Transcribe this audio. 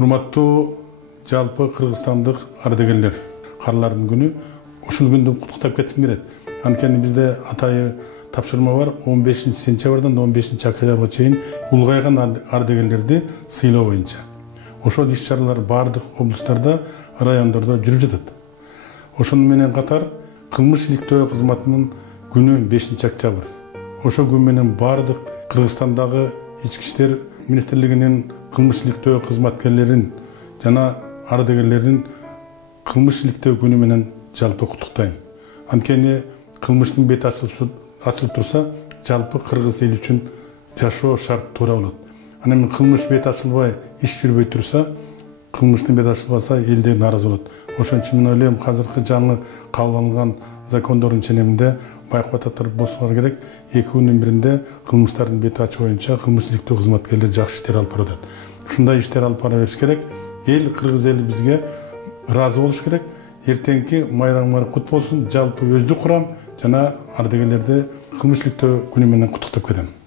Урматтуу жалпы кыргызстандык ардагерлер, карлардын күнү. Ушул күндү куттуктап кетким келет. Анткени бизде атайы тапшырма бар. 15 сентябрдан 15 октябрга чейин улгайган ардагерлерди сыйлоо боюнча. Ошол иш-чаралар бардык облустарда, райондордо жүрүп жатат. Ошону менен катар кылмыш иликтөө кызматынын күнү 5 октябрь. Ошол күн менен бардык Кыргызстандагы ички иштер министрлигинин кылмыш иликтөө кызматкерлерин жана ардагерлерин кылмыш иликтөө күнү менен жалпы куттуктайм. Анткени кылмыштын бети ачылып турса, жалпы кыргыз эл үчүн жашоо шарт туура болот. Анан кылмыш бети ачылбай, иш жүрбөй турса, кылмыштын бети ачылбаса, элде нааразы болот. Ошон үчүн мен ойлойм, азыркы жаңы кабыл алынган закондордун ченеминде байкоттар болсо керек. 2 күндүн биринде кылмыштардын бети ачуу боюнча кылмыш иликтөө кызматкерлери жакшы иштер алып барат. Ушундай иштер алып бара бериш керек. Эл, кыргыз эли бизге ыраазы болуш керек. Эртеңки майрамыңар кут болсун. Жалпы өздүк курам жана ардагерлерди кылмыш иликтөө күнү менен куттуктап кетем.